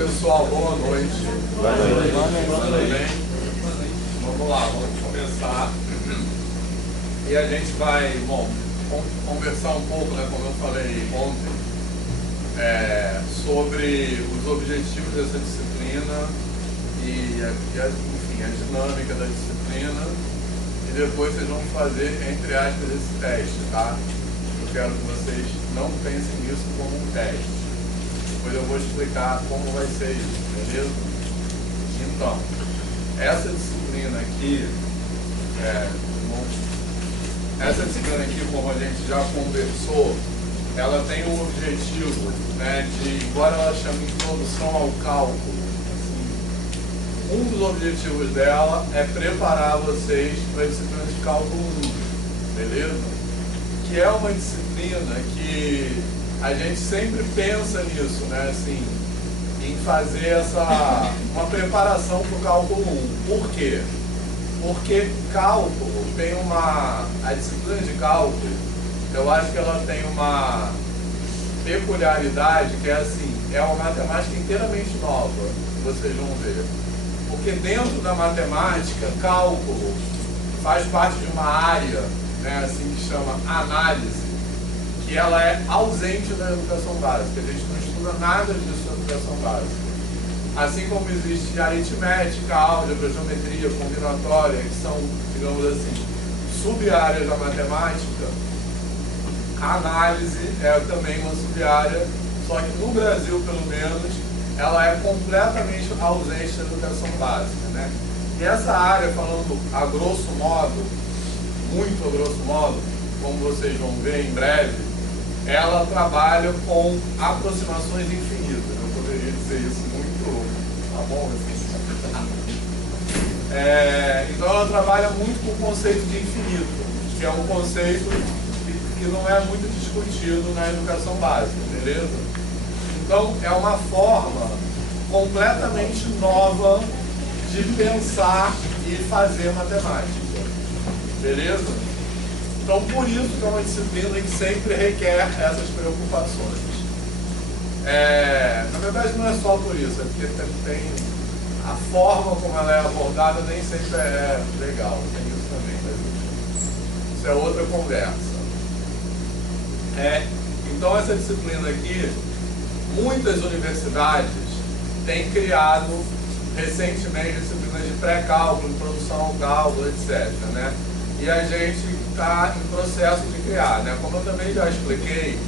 pessoal, boa noite. Boa noite. Tudo bem? Vamos lá, vamos começar. E a gente vai, conversar um pouco, né, como eu falei ontem, sobre os objetivos dessa disciplina e enfim, a dinâmica da disciplina. E depois vocês vão fazer, entre aspas, esse teste, tá? Eu quero que vocês não pensem nisso como um teste. Depois eu vou explicar como vai ser isso, beleza? Então, essa disciplina aqui, como a gente já conversou, ela tem um objetivo, né, embora ela chame Introdução ao Cálculo, assim, um dos objetivos dela é preparar vocês para a disciplina de Cálculo 1, beleza? Que é uma disciplina que a gente sempre pensa nisso, né, assim, em fazer uma preparação para o Cálculo 1. Por quê? Porque cálculo tem a disciplina de cálculo, eu acho que ela tem uma peculiaridade que é assim, é uma matemática inteiramente nova, vocês vão ver. Porque dentro da matemática, cálculo faz parte de uma área, né, assim, que chama análise, que ela é ausente da educação básica. A gente não estuda nada disso na educação básica. Assim como existe aritmética, álgebra, geometria, combinatória, que são, digamos assim, sub-áreas da matemática, a análise é também uma sub-área, só que no Brasil, pelo menos, ela é completamente ausente da educação básica, né? E essa área, falando a grosso modo, muito a grosso modo, como vocês vão ver em breve, ela trabalha com aproximações infinitas. Eu poderia dizer isso muito, tá bom? Então ela trabalha muito com o conceito de infinito, que é um conceito que não é muito discutido na educação básica, beleza? Então é uma forma completamente nova de pensar e fazer matemática, beleza? Então, por isso que é uma disciplina que sempre requer essas preocupações. Na verdade, não é só por isso, é porque tem a forma como ela é abordada nem sempre é legal, tem isso também, mas isso é outra conversa. Então, essa disciplina aqui, muitas universidades têm criado recentemente disciplinas de pré-cálculo, introdução ao cálculo, etc., né? E a gente está em processo de criar, né? Como eu também já expliquei,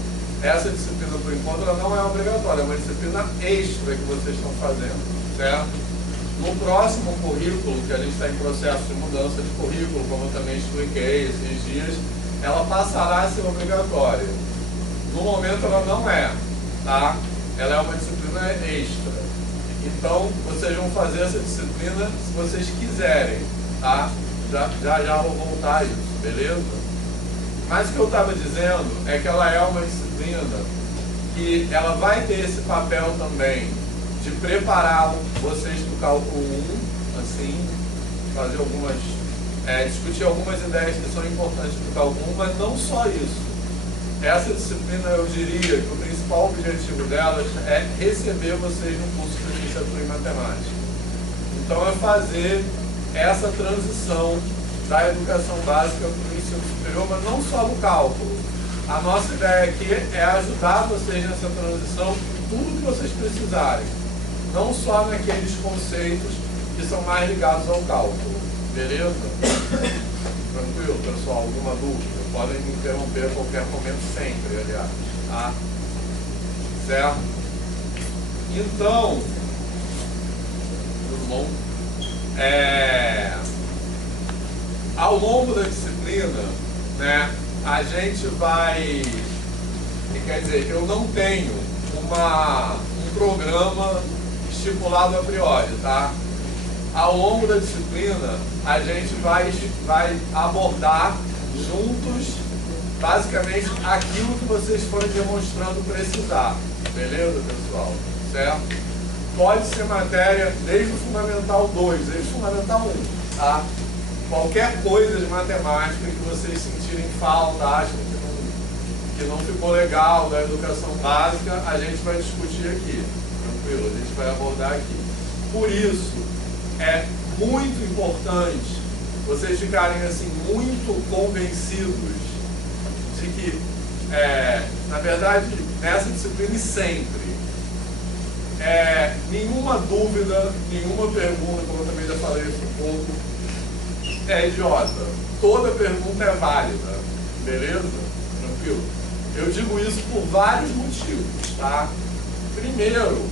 essa disciplina, por enquanto, ela não é obrigatória, é uma disciplina extra que vocês estão fazendo, certo? No próximo currículo, que a gente está em processo de mudança de currículo, como eu também expliquei esses dias, ela passará a ser obrigatória. No momento, ela não é, tá? Ela é uma disciplina extra. Então, vocês vão fazer essa disciplina se vocês quiserem, tá? Já vou voltar a isso, beleza? Mas o que eu estava dizendo é que ela é uma disciplina que ela vai ter esse papel também de preparar vocês para o cálculo 1, assim, fazer discutir algumas ideias que são importantes para o cálculo 1, mas não só isso. Essa disciplina, eu diria que o principal objetivo delas é receber vocês no curso de licenciatura em matemática. Então é fazer essa transição da educação básica para o ensino superior, mas não só no cálculo. A nossa ideia aqui é ajudar vocês nessa transição em tudo que vocês precisarem, não só naqueles conceitos que são mais ligados ao cálculo, beleza? Tranquilo, pessoal? Alguma dúvida? Podem me interromper a qualquer momento, sempre, aliás, tá? Certo? Então, tudo bom? Ao longo da disciplina, né, a gente vai, quer dizer, eu não tenho um programa estipulado a priori, tá? Ao longo da disciplina, a gente vai abordar juntos, basicamente, aquilo que vocês forem demonstrando precisar, beleza, pessoal? Certo? Pode ser matéria desde o Fundamental 2, desde o Fundamental 1, tá? Qualquer coisa de matemática que vocês sentirem falta, achem que não ficou legal da educação básica, a gente vai discutir aqui, tranquilo, a gente vai abordar aqui. Por isso, é muito importante vocês ficarem assim, muito convencidos de que, na verdade, nessa disciplina e sempre, nenhuma dúvida, nenhuma pergunta, como eu também já falei isso um pouco, é idiota. Toda pergunta é válida, beleza? Tranquilo? Eu digo isso por vários motivos, tá? Primeiro,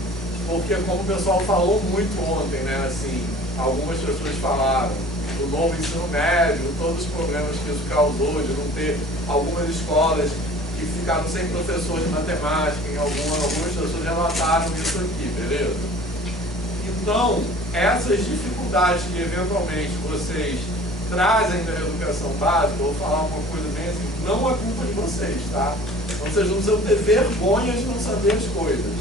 porque como o pessoal falou muito ontem, né, assim, algumas pessoas falaram do novo ensino médio, todos os problemas que isso causou, de não ter algumas escolas que ficaram sem professor de matemática, algumas pessoas relataram isso aqui, beleza? Então, essas dificuldades que eventualmente vocês trazem da educação básica, eu vou falar uma coisa bem assim, não é culpa de vocês, tá? Então vocês não precisam ter vergonha de não saber as coisas.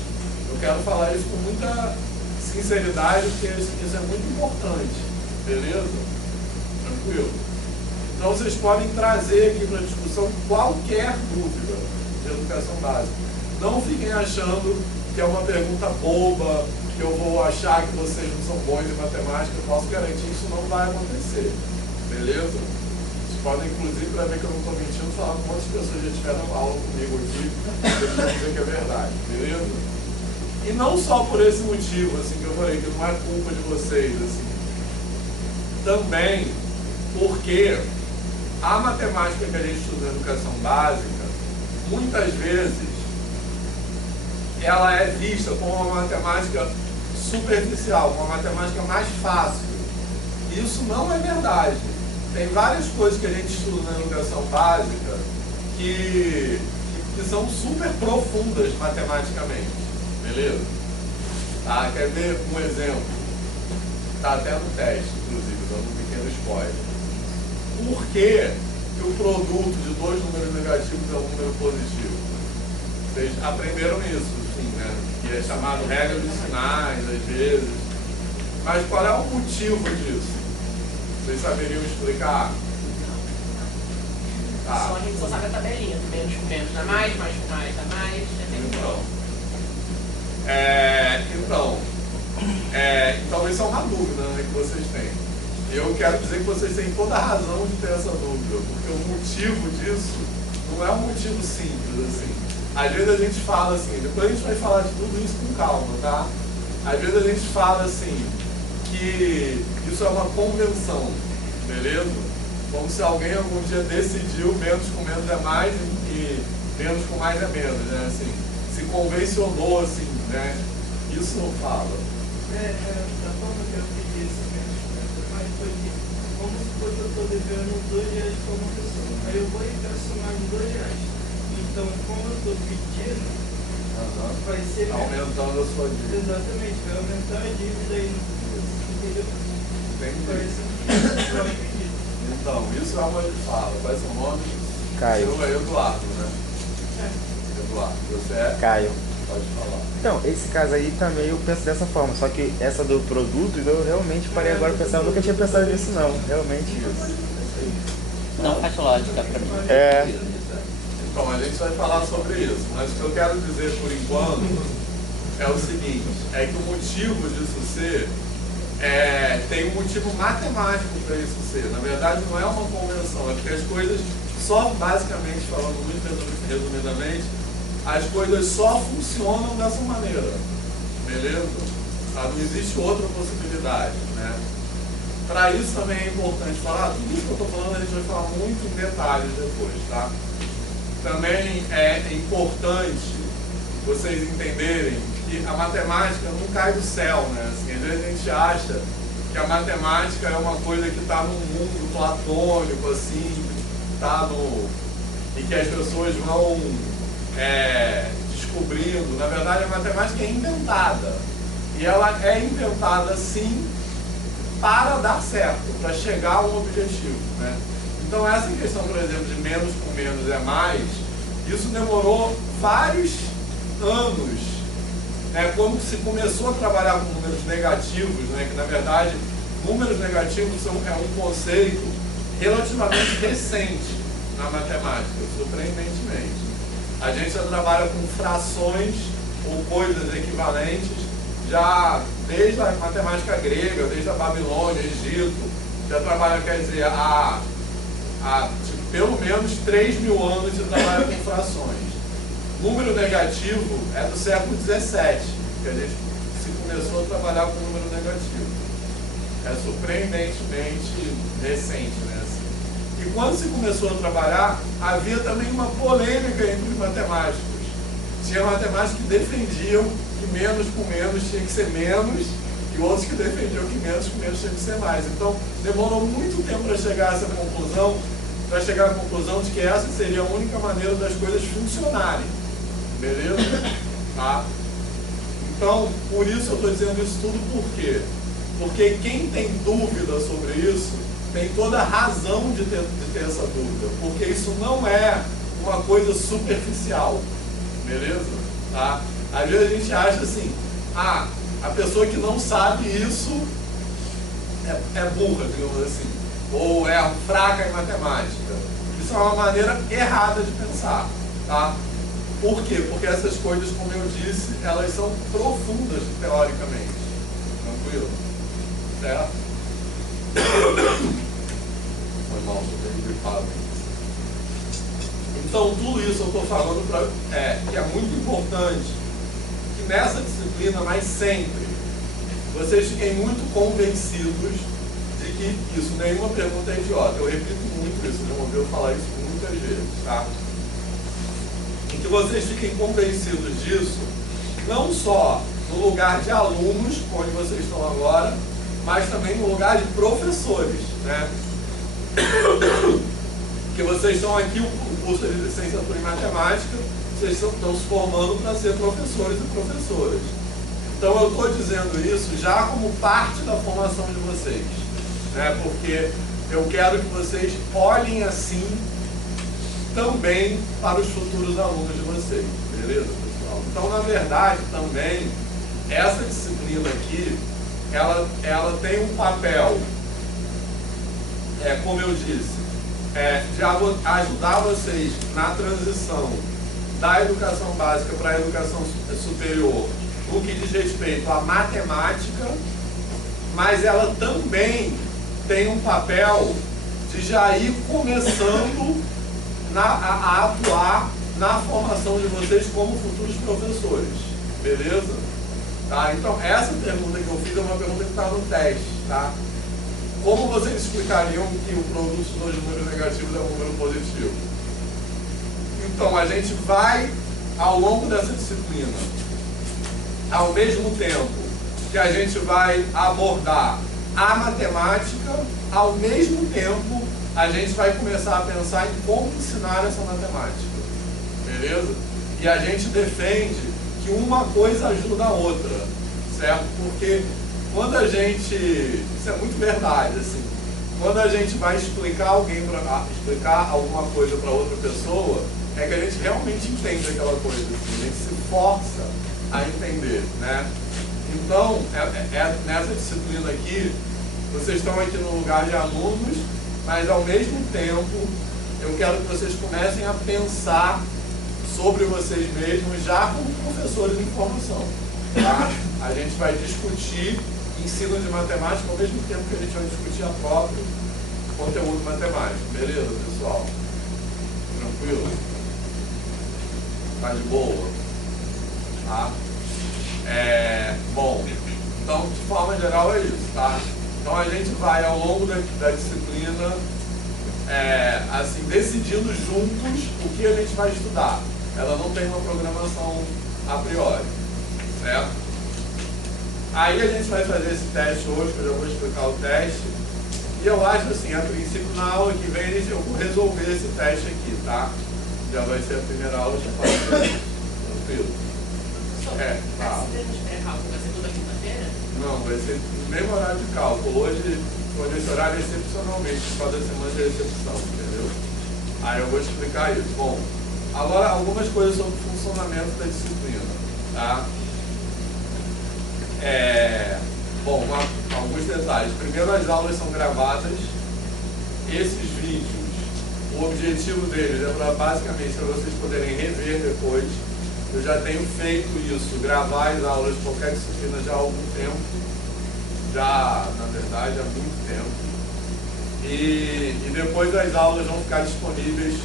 Eu quero falar isso com muita sinceridade, porque isso é muito importante, beleza? Tranquilo? Então vocês podem trazer aqui para a discussão qualquer dúvida de educação básica. Não fiquem achando que é uma pergunta boba, que eu vou achar que vocês não são bons em matemática. Eu posso garantir que isso não vai acontecer. Beleza? Vocês podem, inclusive, para ver que eu não estou mentindo, falar quantas pessoas já tiveram aula comigo aqui, para dizer que é verdade. Beleza? E não só por esse motivo, assim, que eu falei, que não é culpa de vocês, assim. Também porque a matemática que a gente estuda na educação básica, muitas vezes, ela é vista como uma matemática superficial, uma matemática mais fácil. Isso não é verdade. Tem várias coisas que a gente estuda na educação básica que são super profundas matematicamente. Beleza? Tá? Quer ver um exemplo? Está até no teste, inclusive, dando um pequeno spoiler. Por que o produto de dois números negativos é um número positivo? Vocês aprenderam isso, sim, né? Que é chamado regra de sinais, às vezes. Mas qual é o motivo disso? Vocês saberiam explicar? Tá. A gente só sabe a tabelinha, menos com menos dá mais com mais dá mais, Então isso é uma dúvida, né, que vocês têm. E eu quero dizer que vocês têm toda a razão de ter essa dúvida, porque o motivo disso não é um motivo simples, assim. Às vezes a gente fala assim, depois a gente vai falar de tudo isso com calma, tá? Às vezes a gente fala assim, que isso é uma convenção, beleza? Como se alguém algum dia decidiu menos com menos é mais e menos com mais é menos, né? Assim, se convencionou assim, né? Isso não fala. Da forma que eu pedi esse menos com menos é mais foi que, como se fosse eu estou devendo R$2 para uma pessoa, aí eu vou e peço mais de R$2. Então, como eu estou pedindo, vai ser aumentando a sua dívida. Exatamente, vai aumentar a dívida aí no futuro. Entendeu? Entendi. Então, isso é uma de fala. Qual é o seu nome? Caio. Seu é Eduardo, né? Eduardo. Você é? Caio. Pode falar. Então, esse caso aí também eu penso dessa forma, só que essa do produto, eu realmente parei agora pensar, eu nunca tinha pensado nisso não, realmente isso. Não faz lógica pra mim. Então, a gente vai falar sobre isso, mas o que eu quero dizer por enquanto é o seguinte, é que o motivo disso ser, tem um motivo matemático para isso ser. Na verdade, não é uma convenção, é porque as coisas, só basicamente, falando muito resumidamente, as coisas só funcionam dessa maneira, beleza? Não existe outra possibilidade, né? Para isso também é importante falar, tudo isso que eu estou falando a gente vai falar muito em detalhes depois, tá? Também é importante vocês entenderem que a matemática não cai do céu, né? Assim, às vezes a gente acha que a matemática é uma coisa que está num mundo platônico, assim, e que as pessoas vão descobrindo. Na verdade, a matemática é inventada. E ela é inventada, sim, para dar certo, para chegar a um objetivo, né? Então, essa questão, por exemplo, de menos com menos é mais, isso demorou vários anos, né? Quando se começou a trabalhar com números negativos, né? Que, na verdade, números negativos é um conceito relativamente recente na matemática, surpreendentemente. A gente já trabalha com frações ou coisas equivalentes já desde a matemática grega, desde a Babilônia, Egito, já trabalha, quer dizer, há pelo menos 3.000 anos de trabalho com frações. Número negativo é do século XVII, que a gente se começou a trabalhar com número negativo. É surpreendentemente recente, né? Assim. E quando se começou a trabalhar, havia também uma polêmica entre os matemáticos. Tinha matemáticos que defendiam que menos com menos tinha que ser menos, e outros que defendiam que menos com menos tinha que ser mais. Então, demorou muito tempo para chegar a essa conclusão, para chegar à conclusão de que essa seria a única maneira das coisas funcionarem. Beleza? Tá? Então, por isso eu estou dizendo isso tudo por quê? Porque quem tem dúvida sobre isso tem toda a razão de ter essa dúvida, porque isso não é uma coisa superficial, beleza? Tá? Às vezes a gente acha assim, a pessoa que não sabe isso é burra, digamos assim, ou é fraca em matemática. Isso é uma maneira errada de pensar, tá? Por quê? Porque essas coisas, como eu disse, elas são profundas teoricamente. Tranquilo? Certo? Foi mal, estou bem gripado. Então, tudo isso eu estou falando que é muito importante que nessa disciplina, mas sempre, vocês fiquem muito convencidos de que isso, nenhuma pergunta é idiota. Eu repito muito isso, já ouviu falar isso muitas vezes, tá? E que vocês fiquem convencidos disso, não só no lugar de alunos, onde vocês estão agora, mas também no lugar de professores, né? Porque vocês estão aqui, o curso de licenciatura em matemática, vocês estão se formando para ser professores e professoras. Então eu estou dizendo isso já como parte da formação de vocês, né? Porque eu quero que vocês olhem assim também para os futuros alunos de vocês, beleza, pessoal? Então, na verdade, também, essa disciplina aqui, ela tem um papel, como eu disse, de ajudar vocês na transição da educação básica para a educação superior, no que diz respeito à matemática, mas ela também tem um papel de já ir começando a atuar na formação de vocês como futuros professores, beleza? Tá? Então, essa pergunta que eu fiz é uma pergunta que está no teste, tá? Como vocês explicariam que o produto de dois números negativos é um número positivo? Então, a gente vai, ao longo dessa disciplina, ao mesmo tempo que a gente vai abordar a matemática, ao mesmo tempo a gente vai começar a pensar em como ensinar essa matemática, beleza? E a gente defende que uma coisa ajuda a outra, certo? Porque quando a gente, isso é muito verdade, assim, quando a gente vai explicar explicar alguma coisa para outra pessoa, é que a gente realmente entende aquela coisa, assim, a gente se força a entender, né? Então, nessa disciplina aqui, vocês estão aqui no lugar de alunos, mas ao mesmo tempo eu quero que vocês comecem a pensar sobre vocês mesmos já como professores de formação, tá? A gente vai discutir ensino de matemática ao mesmo tempo que a gente vai discutir a próprio conteúdo matemático, beleza, pessoal? Tranquilo? Tá de boa? Tá? Bom, então de forma geral é isso, tá? Então a gente vai ao longo da disciplina assim, decidindo juntos o que a gente vai estudar. Ela não tem uma programação a priori, certo? Aí a gente vai fazer esse teste hoje, que eu já vou explicar o teste. E eu acho assim, a princípio na aula que vem eu vou resolver esse teste aqui, tá? Já vai ser a primeira aula, já falo tranquilo. Tá. Vai ser toda quinta-feira? Não, vai ser no mesmo horário de cálculo. Hoje foi nesse horário excepcionalmente, por causa da semana de recepção, entendeu? Aí eu vou explicar isso. Bom, agora algumas coisas sobre o funcionamento da disciplina, tá? Bom, alguns detalhes. Primeiro, as aulas são gravadas. Esses vídeos, o objetivo deles é basicamente para vocês poderem rever depois. Eu já tenho feito isso, gravar as aulas de qualquer disciplina já há algum tempo, já, na verdade, há muito tempo. E depois as aulas vão ficar disponíveis,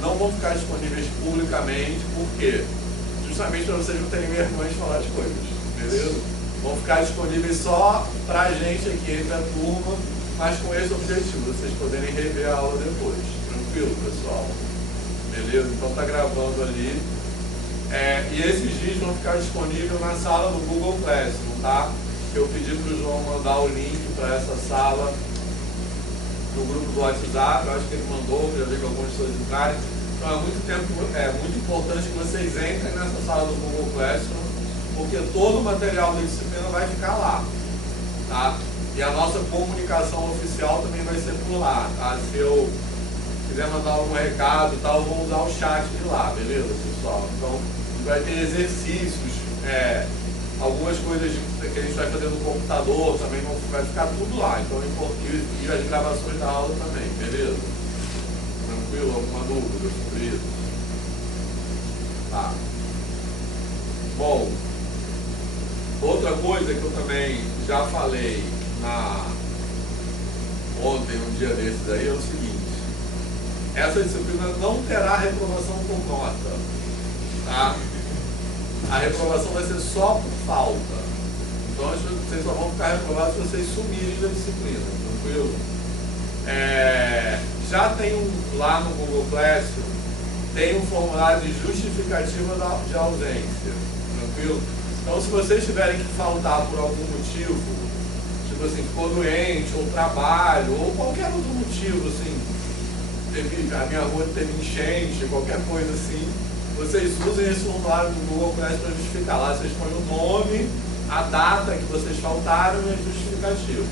não vão ficar disponíveis publicamente, por quê? Justamente para vocês não terem vergonha de falar as coisas, beleza? Vão ficar disponíveis só para a gente aqui entre a turma, mas com esse objetivo, vocês poderem rever a aula depois. Tranquilo, pessoal? Beleza? Então tá gravando ali. E esses vídeos vão ficar disponíveis na sala do Google Classroom, tá? Eu pedi para o João mandar o link para essa sala no grupo do WhatsApp. Eu acho que ele mandou, já vi que algumas pessoas entrarem. Então é muito importante que vocês entrem nessa sala do Google Classroom, porque todo o material da disciplina vai ficar lá, tá? E a nossa comunicação oficial também vai ser por lá, tá? Se eu quiser mandar algum recado e tal, eu vou usar o chat de lá, beleza, pessoal? Então, vai ter exercícios, algumas coisas que a gente vai fazer no computador também, vai ficar tudo lá. Então, e as gravações da aula também, beleza? Tranquilo? Alguma dúvida sobre isso? Tá. Bom, outra coisa que eu também já falei ontem, um dia desses aí, é o seguinte: essa disciplina não terá reprovação por nota, tá? A reprovação vai ser só por falta. Então vocês só vão ficar reprovados se vocês sumirem da disciplina, tranquilo? Já tem lá no Google Classroom, tem um formulário de justificativa de ausência, tranquilo? Então, se vocês tiverem que faltar por algum motivo, tipo assim, ficou doente, ou trabalho, ou qualquer outro motivo, assim, a minha rua teve enchente, qualquer coisa assim, vocês usem esse formulário do Google Classroom para justificar. Lá vocês põem o nome, a data que vocês faltaram e a justificativa.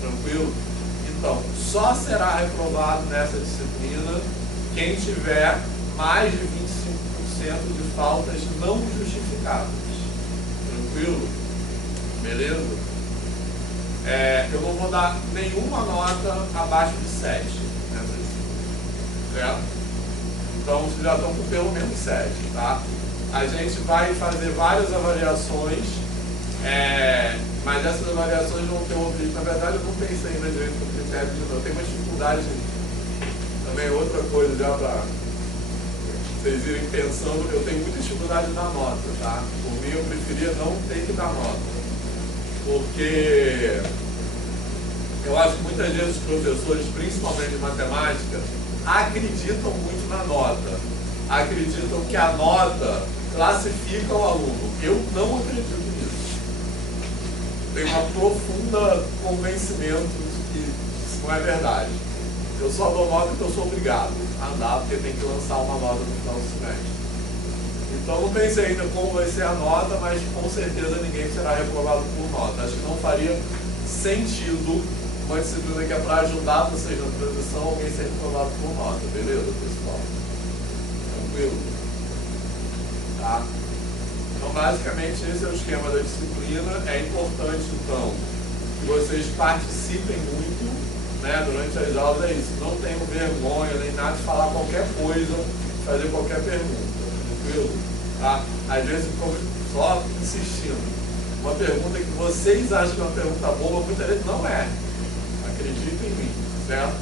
Tranquilo? Então, só será reprovado nessa disciplina quem tiver mais de 25% de faltas não justificadas. Tranquilo? Beleza? Eu não vou dar nenhuma nota abaixo de 7 nessa disciplina. Certo? Então, vocês já estão com pelo menos 7, tá? A gente vai fazer várias avaliações, mas essas avaliações vão ter um objetivo. Na verdade, eu não pensei ainda direito no critério de não. Eu tenho uma dificuldade também, outra coisa já para vocês irem pensando. Eu tenho muita dificuldade na nota, tá? Por mim, eu preferia não ter que dar nota, porque eu acho que muitas vezes os professores, principalmente de matemática, acreditam muito na nota, acreditam que a nota classifica o aluno. Eu não acredito nisso. Tenho um profundo convencimento de que isso não é verdade. Eu só dou nota porque eu sou obrigado a dar, porque tem que lançar uma nota no final do semestre. Então não pensei ainda como vai ser a nota, mas com certeza ninguém será reprovado por nota. Acho que não faria sentido uma disciplina que é para ajudar vocês na transição, alguém ser reprovado por nota, beleza, pessoal? Tranquilo? Tá? Então, basicamente, esse é o esquema da disciplina. É importante, então, que vocês participem muito, né, durante as aulas. É isso, não tenham vergonha nem nada de falar qualquer coisa, fazer qualquer pergunta, tranquilo? Tá? Às vezes, só insistindo, uma pergunta que vocês acham que é uma pergunta boa, muitas vezes não é. Acredita em mim, certo?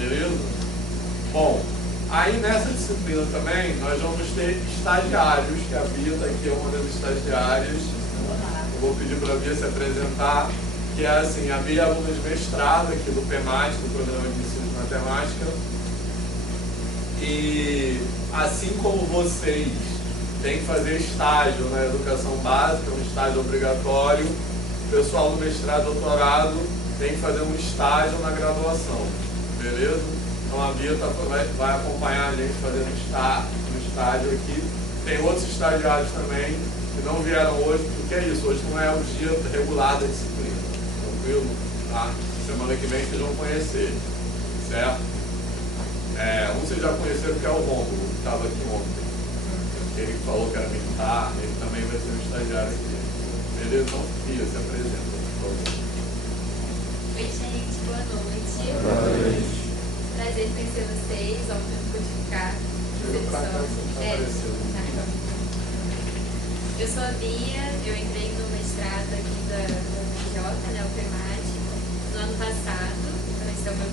Beleza? Bom, aí nessa disciplina também nós vamos ter estagiários, que a Bia está aqui, é uma das estagiárias. Eu vou pedir para a Bia se apresentar, que é assim, a Bia é aluna de mestrado aqui do PEMAT, do Programa de Ensino de Matemática. E assim como vocês têm que fazer estágio na educação básica, um estágio obrigatório, o pessoal do mestrado e doutorado tem que fazer um estágio na graduação, beleza? Então a Bia vai acompanhar a gente fazendo estágio aqui. Tem outros estagiários também que não vieram hoje, porque é isso, hoje não é o dia regular da disciplina, tranquilo? Tá? Semana que vem vocês vão conhecer, certo? Um vocês já conheceram, que é o Rômulo, que estava aqui ontem. Ele que falou que era militar, ele também vai ser um estagiário aqui. Beleza? Então, Bia, se apresenta, por favor. Oi, gente, boa noite. Boa noite. Prazer em conhecer vocês, óbvio que eu vou ficar. Chega pra cá, você tá aparecendo. Eu sou a Bia, eu entrei no mestrado aqui da UFRJ, né, o PEMAT, no ano passado, então esse é o meu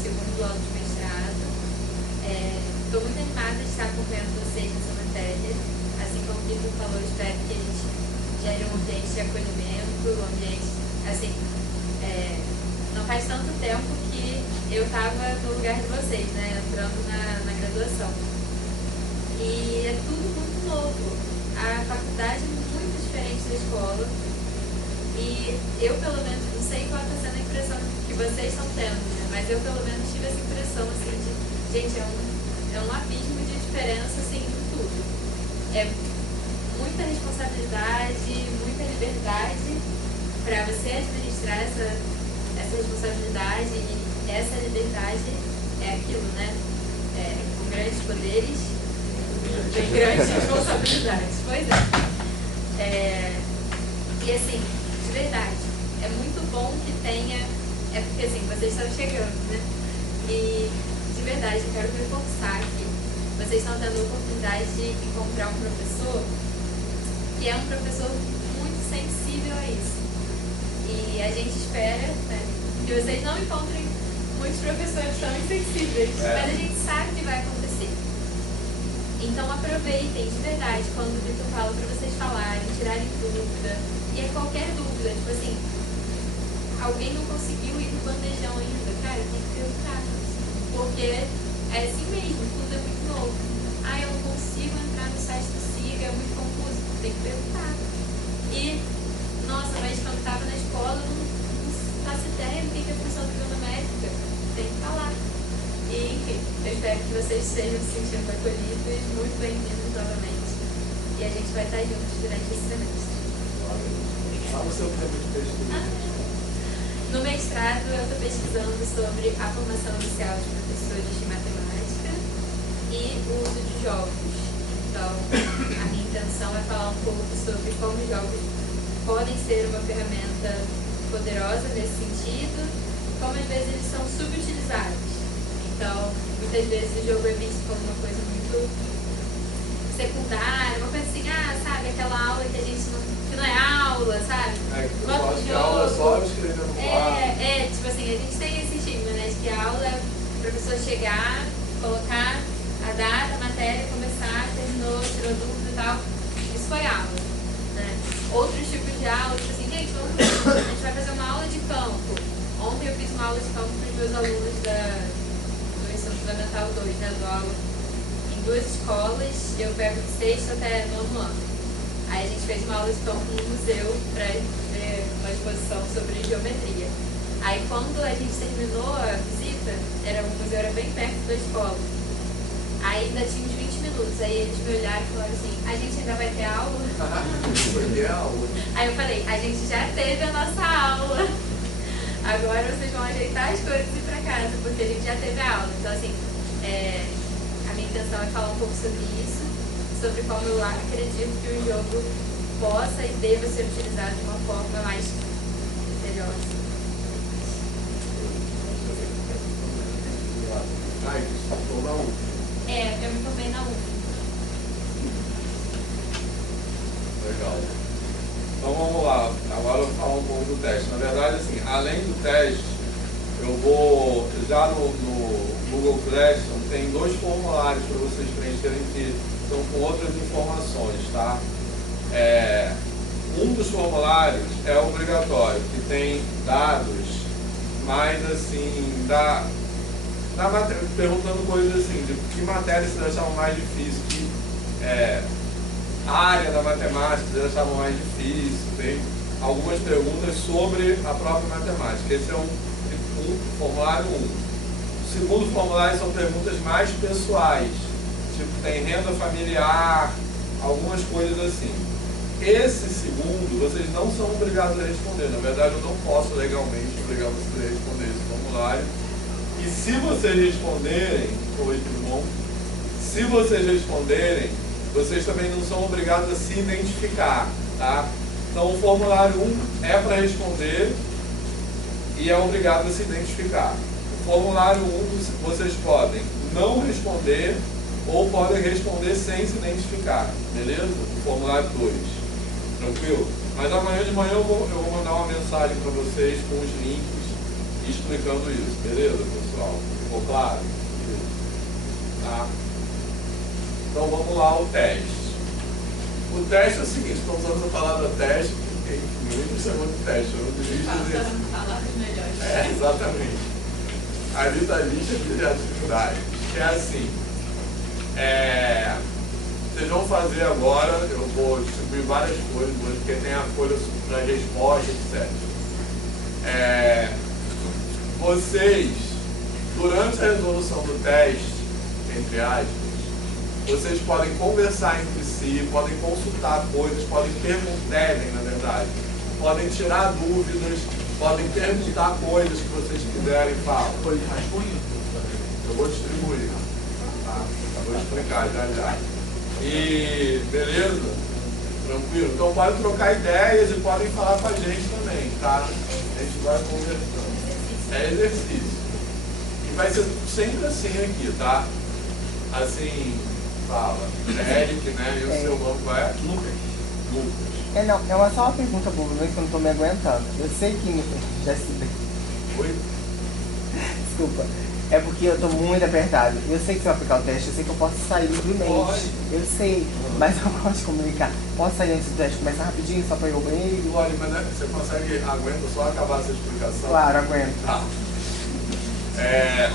segundo ano de mestrado. Estou muito animada de estar acompanhando vocês nessa matéria. Assim como o Vitor falou, espero que a gente gere um ambiente de acolhimento, um ambiente, assim, não faz tanto tempo que eu estava no lugar de vocês, né, entrando na graduação. E é tudo muito novo. A faculdade é muito diferente da escola. E eu, pelo menos, não sei qual está sendo a impressão que vocês estão tendo, né? Mas eu, pelo menos, tive essa impressão, assim, de, gente, é um abismo de diferença, assim, em tudo. É muita responsabilidade, muita liberdade para você administrar essa responsabilidade, e essa liberdade é aquilo, né? Com grandes poderes, tem grandes responsabilidades. Pois é. E assim, de verdade, é muito bom que tenha, porque assim, vocês estão chegando, né? E de verdade, eu quero reforçar que vocês estão tendo a oportunidade de encontrar um professor que é um professor muito sensível a isso. E a gente espera, né, que vocês não encontrem muitos professores tão insensíveis, mas a gente sabe que vai acontecer. Então aproveitem de verdade quando o Vitor fala para vocês falarem, tirarem dúvida. E é qualquer dúvida, tipo assim, alguém não conseguiu ir no bandejão ainda, cara, tem que perguntar. Porque é assim mesmo, tudo é muito novo. Eu não consigo entrar no site do SIGA, é muito confuso, tem que perguntar. E, nossa, mas quando estava na escola, não faço ideia do que é função trigonométrica, tem que falar. E, enfim, eu espero que vocês estejam se sentindo acolhidos, muito bem-vindos novamente. E a gente vai estar juntos durante esse semestre. Fala o seu tema de pesquisa. No mestrado, eu estou pesquisando sobre a formação inicial de professores de matemática e o uso de jogos. Então, a minha intenção é falar um pouco sobre como os jogos podem ser uma ferramenta poderosa nesse sentido, como às vezes eles são subutilizados. Então, muitas vezes o jogo é visto como uma coisa muito secundária, uma coisa assim, sabe, aquela aula que a gente que não é aula, sabe? Bota o jogo. Aula só escrevendo no quadro. Tipo assim, a gente tem esse estigma, né, de que a aula é o professor chegar, colocar a data, a matéria, começar, terminou, tirou dúvida e tal. Isso foi aula, né? Outros tipos de aula, tipo assim, gente, a gente vai fazer uma aula de campo. Ontem eu fiz uma aula de campo para os meus alunos do ensino fundamental 2, né, do aula em 2 escolas, eu pego de 6º até 9º ano. Aí a gente fez uma aula de campo no museu para ver uma exposição sobre geometria. Aí quando a gente terminou a visita, o museu era bem perto da escola. Aí ainda tinha uns 20 minutos. Aí eles me olharam e falaram assim, a gente ainda vai ter aula? Vai ter aula. Aí eu falei, a gente já teve a nossa aula. Agora vocês vão ajeitar as coisas e ir pra casa, porque a gente já teve a aula. Então assim, a minha intenção é falar um pouco sobre isso, sobre como eu acredito que o jogo possa e deva ser utilizado de uma forma mais criteriosa. Estou na UF. Eu me formei na UF. Legal. Então vamos lá, agora eu vou falar um pouco do teste. Na verdade, assim, além do teste, eu vou, já no Google Classroom, tem 2 formulários para vocês preencherem que estão com outras informações, tá? Um dos formulários é obrigatório, que tem dados mais assim, perguntando coisas assim, de que matéria vocês achavam mais difícil, que área da matemática vocês achavam mais difícil, tem algumas perguntas sobre a própria matemática. Esse é um formulário 1. O segundo formulário são perguntas mais pessoais, tipo, tem renda familiar, algumas coisas assim. Esse segundo, vocês não são obrigados a responder. Na verdade, eu não posso legalmente obrigar vocês a responder esse formulário. E se vocês responderem, oi, tudo bom? Se vocês responderem, vocês também não são obrigados a se identificar, tá? Então, o formulário 1 é para responder e é obrigado a se identificar. O formulário 1, vocês podem não responder ou podem responder sem se identificar, beleza? No formulário 2, tranquilo? Mas amanhã de manhã eu vou mandar uma mensagem para vocês com os links explicando isso, beleza, pessoal? Ficou claro? Tá? Então vamos lá ao teste. O teste é o seguinte, estou usando a palavra teste, porque ninguém me chamou de teste, eu não devia dizer. Exatamente. Ali da lista de atividades, que é assim, vocês vão fazer agora, eu vou distribuir várias folhas, porque tem a folha para resposta, etc. Vocês, durante a resolução do teste, entre aspas, vocês podem conversar entre si, podem consultar coisas, devem, na verdade, podem tirar dúvidas, podem perguntar coisas que vocês quiserem e falam. Eu vou distribuir, tá? Eu vou explicar já. E beleza? Tranquilo? Então podem trocar ideias e podem falar com a gente também, tá? A gente vai conversando. É exercício. E vai ser sempre assim aqui, tá? Assim, fala. Eric, né? E o seu nome vai é Lucas. Não, é só uma pergunta boba, que eu não tô me aguentando. Eu sei que... Já estudei. Oi? Desculpa. É porque eu tô muito apertado. Eu sei que você vai aplicar o teste, eu sei que eu posso sair livremente. Pode. Eu sei, mas eu gosto de comunicar. Posso sair antes do teste, começar rapidinho, só pra ir ao banheiro? Olha, mas você aguenta só acabar essa explicação? Claro, aguento. Tá.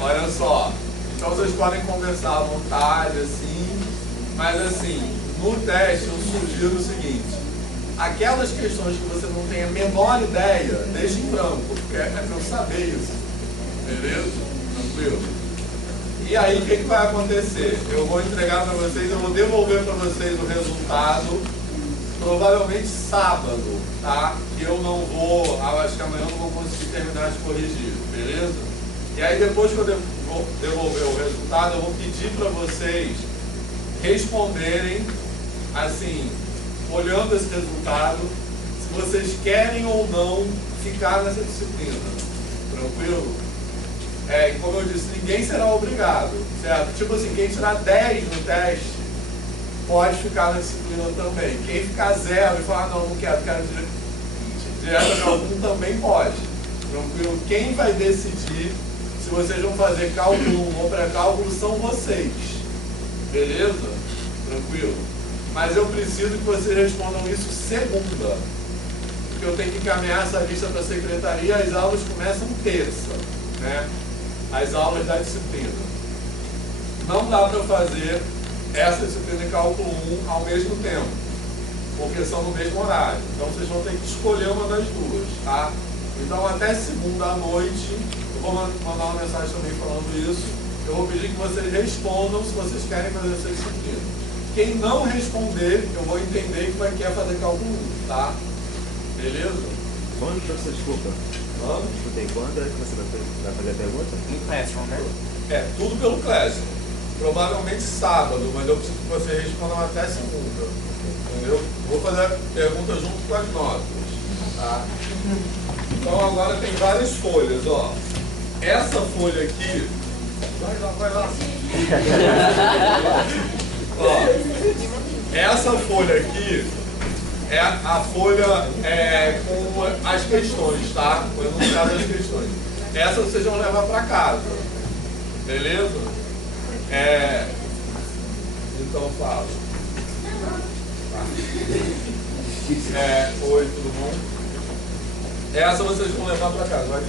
Olha só. Então vocês podem conversar à vontade, assim, mas assim, no teste eu sugiro o seguinte: aquelas questões que você não tem a menor ideia, deixe em branco, porque é pra eu saber isso. Beleza? Tranquilo? E aí o que vai acontecer? Eu vou entregar para vocês, eu vou devolver para vocês o resultado, provavelmente sábado, tá? Que eu não vou, acho que amanhã eu não vou conseguir terminar de corrigir, beleza? E aí depois que eu devolver o resultado, eu vou pedir para vocês responderem, assim, olhando esse resultado, se vocês querem ou não ficar nessa disciplina. Tranquilo? E como eu disse, ninguém será obrigado, certo? Tipo assim, quem tirar 10 no teste pode ficar na disciplina também. Quem ficar 0 e falar, não quero direto de algum também pode. Tranquilo? Quem vai decidir se vocês vão fazer cálculo 1 ou pré-cálculo são vocês. Beleza? Tranquilo? Mas eu preciso que vocês respondam isso segunda. Porque eu tenho que encaminhar essa lista para a secretaria e as aulas começam terça, né? As aulas da disciplina. Não dá para fazer essa disciplina e cálculo 1 ao mesmo tempo, porque são no mesmo horário. Então vocês vão ter que escolher uma das duas, tá? Então até segunda à noite, eu vou mandar uma mensagem também falando isso. Eu vou pedir que vocês respondam se vocês querem fazer essa disciplina. Quem não responder, eu vou entender que vai querer fazer cálculo 1, tá? Beleza? Quando, professor, desculpa? Quando? Escutei, quando é que você vai fazer a pergunta? Em Classroom, né? Tudo pelo Classroom. Provavelmente sábado, mas eu preciso que vocês respondam até segunda. Entendeu? Vou fazer a pergunta junto com as notas. Tá? Então agora tem várias folhas, ó. Essa folha aqui. Vai lá. Ó, essa folha aqui é a folha com as questões, tá? O enunciado das questões. Essa vocês vão levar para casa. Beleza? Então fala. Oi, tudo bom? Essa vocês vão levar para casa. Vai.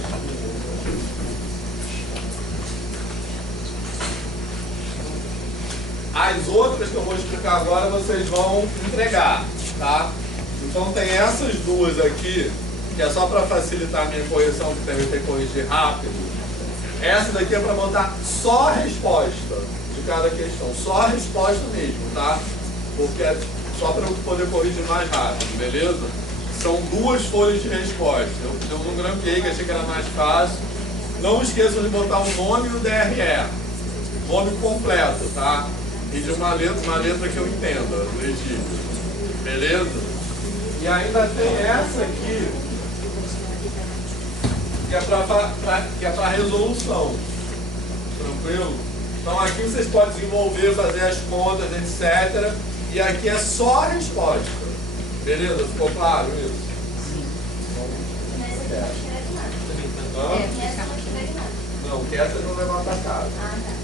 As outras que eu vou explicar agora vocês vão entregar, tá? Então tem essas duas aqui, que é só para facilitar a minha correção, que deve ter que corrigir rápido. Essa daqui é para botar só a resposta de cada questão, só a resposta mesmo, tá? Porque é só para eu poder corrigir mais rápido, beleza? São duas folhas de resposta. Eu não grampeei, que achei que era mais fácil. Não esqueçam de botar o nome e o DRE. Nome completo, tá? E de uma letra que eu entenda, do Egídio. Beleza? E ainda tem essa aqui, que é para resolução. Tranquilo? Então aqui vocês podem desenvolver, fazer as contas, etc. E aqui é só a resposta. Beleza? Ficou claro isso? Mas aqui não escreve nada. Hã? Essa não escreve nada. Não, que essa não levar para casa. Ah, tá.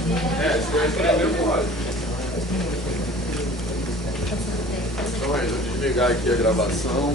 Se eu escrever, pode. Então é isso, vou desligar aqui a gravação.